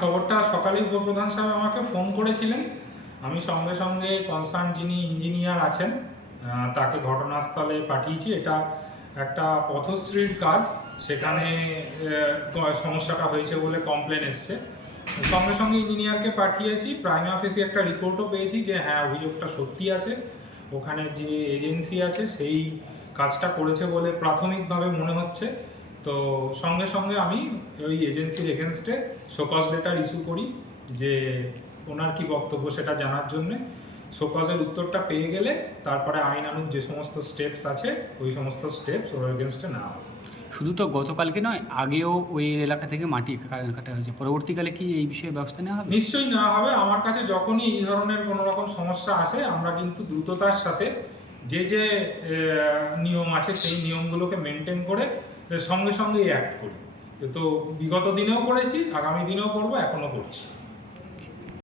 খবরটা সকালে উপপ্রধান সাহেব আমাকে ফোন করেছিলেন। আমি সঙ্গে সঙ্গে কনসার্ন যিনি ইঞ্জিনিয়ার আছেন তাকে ঘটনাস্থলে পাঠিয়েছি। এটা একটা পথশ্রীর কাজ। সেখানে সমস্যাটা হয়েছে বলে কমপ্লেন এসছে। সঙ্গে সঙ্গে ইঞ্জিনিয়ারকে পাঠিয়েছি। প্রাইম অফিসে একটা রিপোর্টও পেয়েছি যে হ্যাঁ অভিযোগটা সত্যি আছে। ওখানে যে এজেন্সি আছে, সেই কাজটা করেছে বলে প্রাথমিকভাবে মনে হচ্ছে। তো সঙ্গে সঙ্গে আমি ওই এজেন্সির এগেনস্টে শোকজ লেটার ইস্যু করি যে ওনার কি বক্তব্য সেটা জানার জন্যে। শোকজের উত্তরটা পেয়ে গেলে তারপরে আইনানুগ যে সমস্ত স্টেপস আছে ওই সমস্ত স্টেপস ওর এগেনস্টে নেওয়া হবে। শুধু তো গতকালকে নয় আগেও ওই এলাকা থেকে মাটি কাটা হয়েছে। পরবর্তীকালে কি এই বিষয়ে ব্যবস্থা নেওয়া হবে? নিশ্চয়ই নেওয়া হবে। আমার কাছে যখনই এই ধরনের কোনো রকম সমস্যা আসে আমরা কিন্তু দ্রুততার সাথে যে যে নিয়ম আছে সেই নিয়মগুলোকে মেনটেন করে সঙ্গে সঙ্গে অ্যাক্ট করি। তো বিগত দিনেও করেছি আগামী দিনেও করব এখনও করছি।